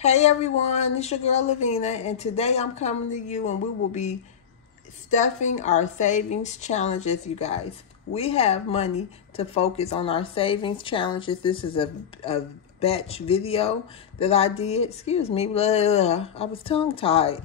Hey everyone, it's your girl Loveena, and today I'm coming to you and we will be stuffing our savings challenges, you guys. We have money to focus on our savings challenges. This is a batch video that I did. Excuse me, I was tongue-tied.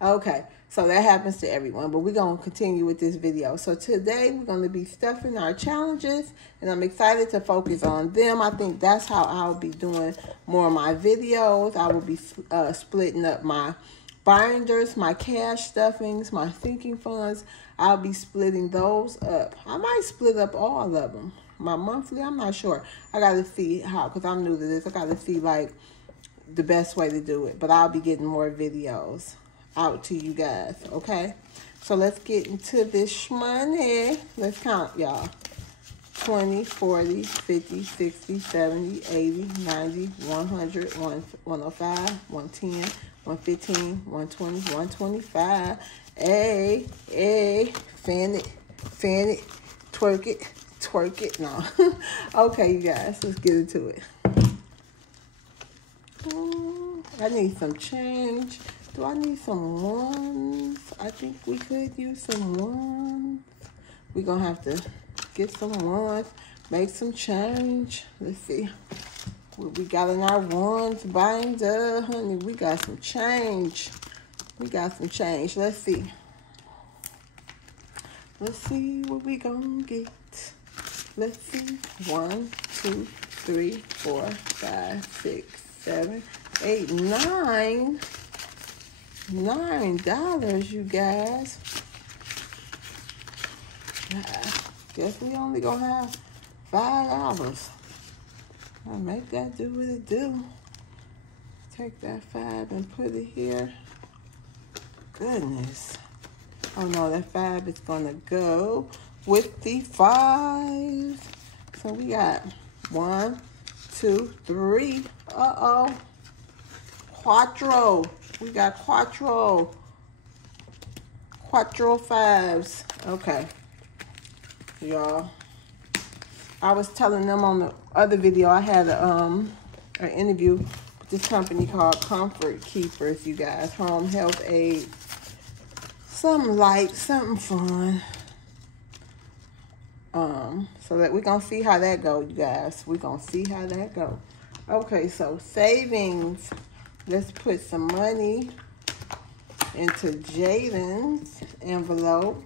Okay, so that happens to everyone, but we're going to continue with this video. So today we're going to be stuffing our challenges, and I'm excited to focus on them. I think that's how I'll be doing more of my videos. I will be splitting up my binders, my cash stuffings, my sinking funds. I'll be splitting those up. I might split up all of them. My monthly, I'm not sure. I got to see how, because I'm new to this. I got to see, like, the best way to do it. But I'll be getting more videos out to you guys, okay? So let's get into this money. Let's count, y'all. 20, 40, 50, 60, 70, 80, 90, 100, 105, 110, 115, 120, 125. Hey, fan it, twerk it. No. Okay, you guys, let's get into it. I need some change. Do I need some ones? I think we could use some ones. We're going to have to get some ones, make some change. Let's see what we got in our ones binder. Honey, we got some change. Let's see. Let's see what we going to get. Let's see. 1, 2, 3, 4, 5, 6, 7, 8, 9. $9, you guys. Guess we only gonna have $5. I'll make that do what it do. Take that 5 and put it here. Goodness. Oh no, that 5 is gonna go with the 5. So we got 1, 2, 3. Quattro. We got quattro 5s. Okay, y'all. I was telling them on the other video, I had an interview with this company called Comfort Keepers, you guys. Home health aid. Something light, something fun. So that we're gonna see how that go, you guys. We're gonna see how that go. Okay, so savings. Let's put some money into Jaden's envelope.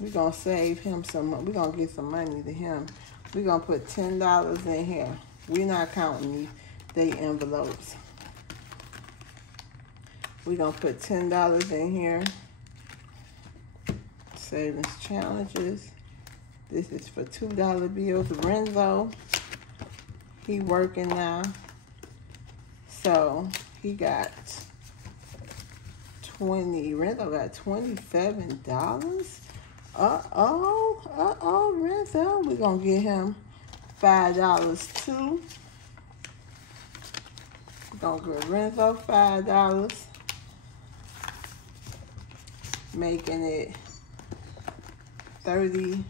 We're going to save him some money. We're going to get some money to him. We're going to put $10 in here. We're not counting the envelopes. We're going to put $10 in here. Savings challenges. This is for $2 bills. Renzo, he working now. So he got 20. Renzo got $27. Renzo. We're gonna get him $5 too. We're gonna give Renzo $5. Making it $32.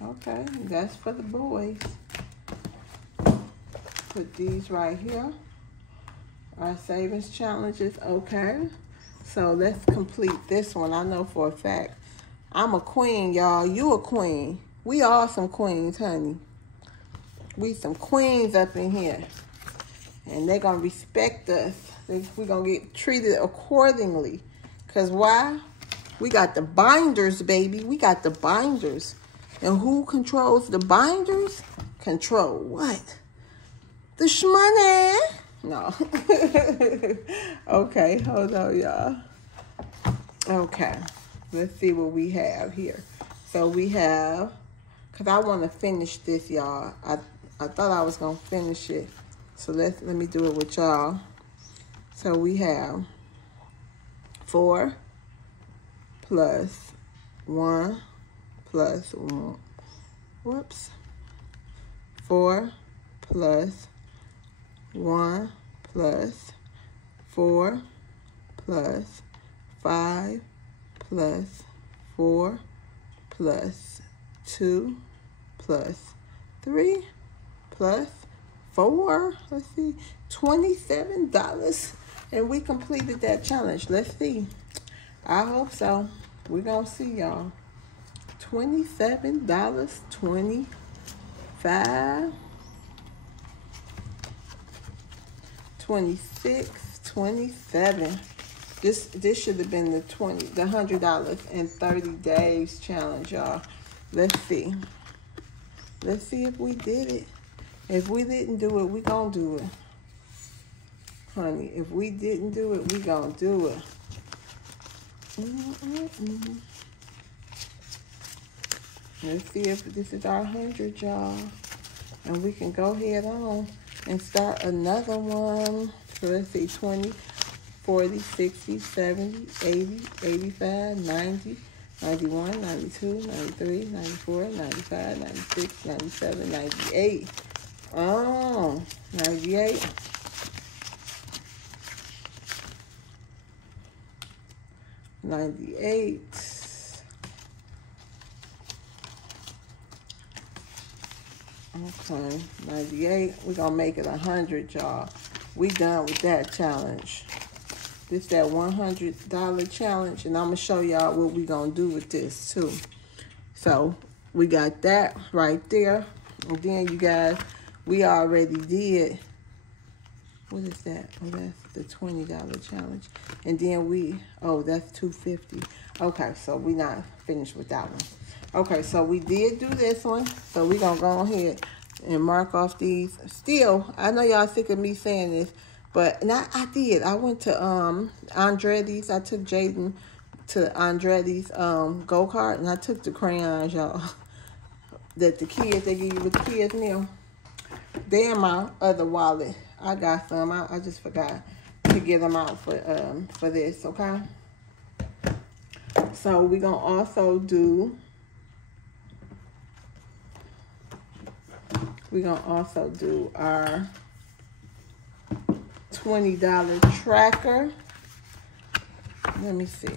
Okay, that's for the boys. Put these right here. Our savings challenges. Okay. So let's complete this one. I know for a fact I'm a queen, y'all. You a queen. We all some queens, honey. We some queens up in here. And they're going to respect us. We're going to get treated accordingly. Because why? We got the binders, baby. We got the binders. And who controls the binders? Control what? The shmoney. No. Okay, hold on, y'all. Okay, let's see what we have here. So we have, because I want to finish this, y'all. I thought I was going to finish it. So let me do it with y'all. So we have 4 plus 1 plus 1. Whoops. 4 plus 1 plus 4 plus 5 plus 4 plus 2 plus 3 plus 4, let's see, $27. And we completed that challenge. Let's see. I hope so. We're going to see, y'all. $27, 25, 26, 27. This should have been the $100 in 30 days challenge, y'all. Let's see. Let's see if we did it. If we didn't do it, we gonna do it. Honey, if we didn't do it, we gonna do it. Let's see if this is our 100, y'all. And we can go ahead on and start another one. So let's see, 20, 40, 60, 70, 80, 85, 90, 91, 92, 93, 94, 95, 96, 97, 98. Oh, 98. $98. Okay, 98. We're gonna make it 100, y'all. We done with that challenge. This that $100 challenge, and I'm gonna show y'all what we gonna do with this too. So we got that right there, and then you guys, we already did. What is that? Oh, that's the $20 challenge. And then that's $250. Okay, so we not finished with that one. Okay, so we did do this one. So we gonna go ahead and mark off these. Still, I know y'all sick of me saying this, but I did. I went to Andretti's. I took Jaden to Andretti's go-kart, and I took the crayons, y'all, that the kids, they give you with the kids meal. They in my other wallet. I got some. I just forgot to get them out for this, okay? So we're going to also do, our $20 tracker. Let me see.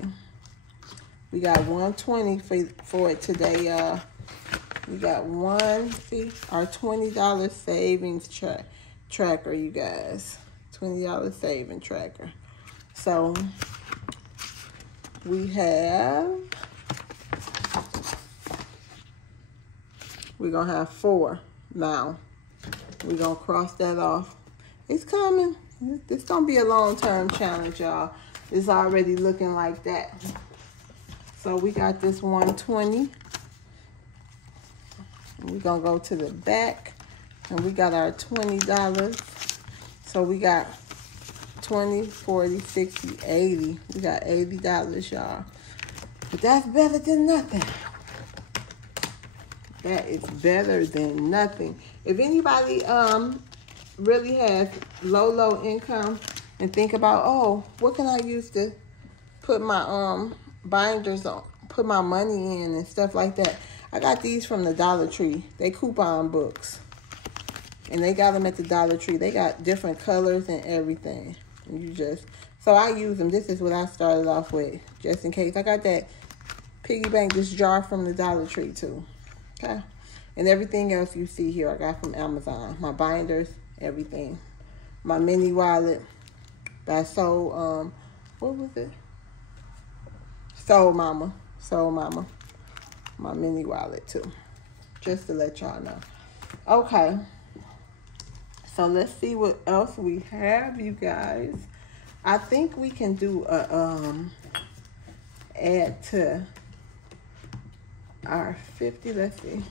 We got $120 for it today, y'all. We got our $20 savings tracker, you guys. $20 saving tracker. So we're gonna have 4 now. We're gonna cross that off. It's coming. It's gonna be a long-term challenge, y'all. It's already looking like that. So we got this 120. We're going to go to the back, and we got our $20. So we got 20, 40, 60, 80. We got $80, y'all. But that's better than nothing. That is better than nothing. If anybody really has low income and think about, oh, what can I use to put my binders on, put my money in and stuff like that. I got these from the Dollar Tree. They coupon books. And they got them at the Dollar Tree. They got different colors and everything. And so I use them. This is what I started off with, just in case. I got that piggy bank, this jar from the Dollar Tree too. Okay. And everything else you see here, I got from Amazon. My binders, everything. My mini wallet. I sold, what was it? Soul Mama. My mini wallet too. Just to let y'all know. Okay. So let's see what else we have, you guys. I think we can do a add to our 50. Let's see.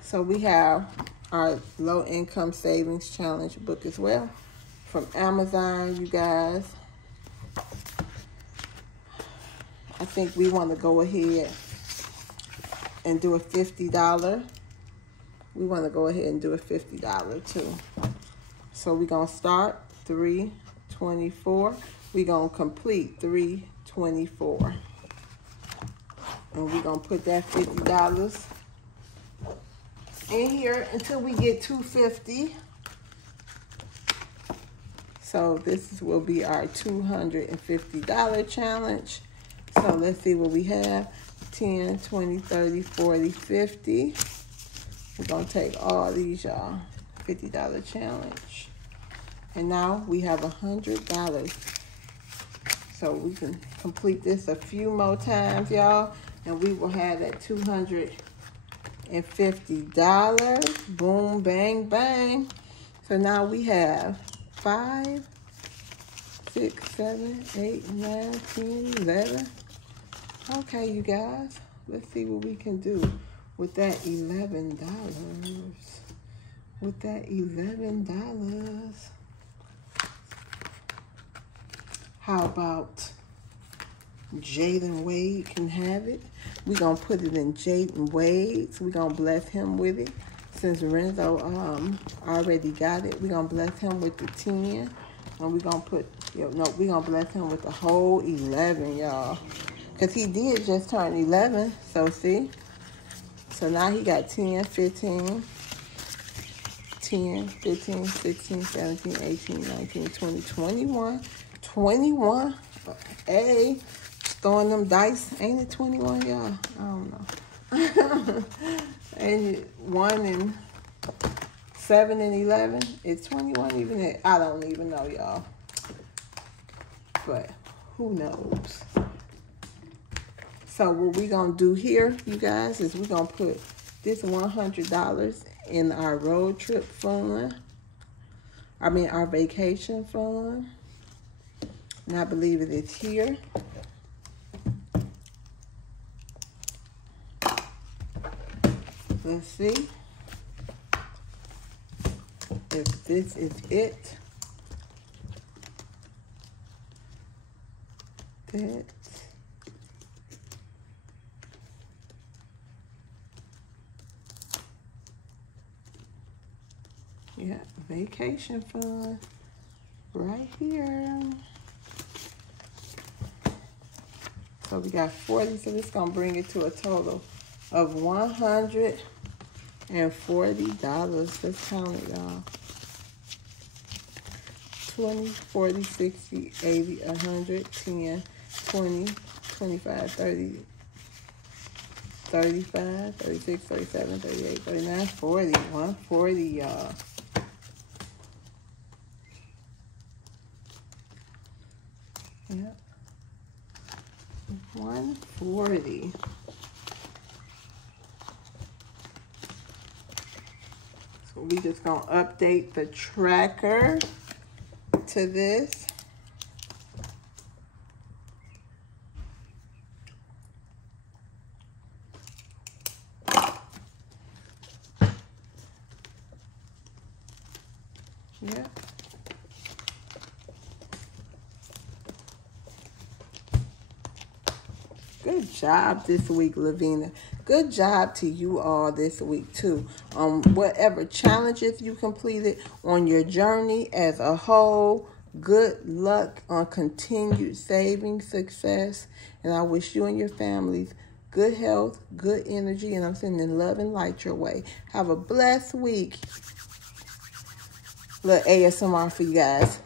So we have our low income savings challenge book as well from Amazon, you guys. I think we want to go ahead and do a $50. We want to go ahead and do a $50 too. So we're going to start $324. We're going to complete $324. And we're going to put that $50 in here until we get $250. So this will be our $250 challenge. So let's see what we have. 10, 20, 30, 40, 50. We're going to take all these, y'all. $50 challenge. And now we have $100. So we can complete this a few more times, y'all. And we will have that $250. Boom, bang, bang. So now we have 5, 6, 7, 8, 9, 10, 11. Okay, you guys. Let's see what we can do with that $11. With that $11. How about Jaden Wade can have it? We're going to put it in Jaden Wade's. We're going to bless him with it. Since Renzo already got it, we're going to bless him with the 10. And we're going to put, we're going to bless him with the whole 11, y'all. Because he did just turn 11. So, see? So now he got 10, 15, 10, 15, 16, 17, 18, 19, 20, 21. 21. Hey, throwing them dice. Ain't it 21, y'all? I don't know. And 1 and 7 and 11. It's 21 even at, I don't even know, y'all. But who knows? So what we gonna do here, you guys, is we're gonna put this $100 in our road trip fund. I mean our vacation fund. And I believe it is here. Let's see if this is it. That. Yeah, vacation fund right here. So we got 40, so this is gonna bring it to a total of $140. Let's count it, y'all. 20, 40, 60, 80, 100, 10, 20, 25, 30, 35, 36, 37, 38, 39, 40. 140, y'all. Yep. 140. So we just gonna update the tracker to this. Yeah. Good job this week, Loveena. Good job to you all this week, too. Whatever challenges you completed on your journey as a whole, good luck on continued saving success. And I wish you and your families good health, good energy, and I'm sending love and light your way. Have a blessed week. Little ASMR for you guys.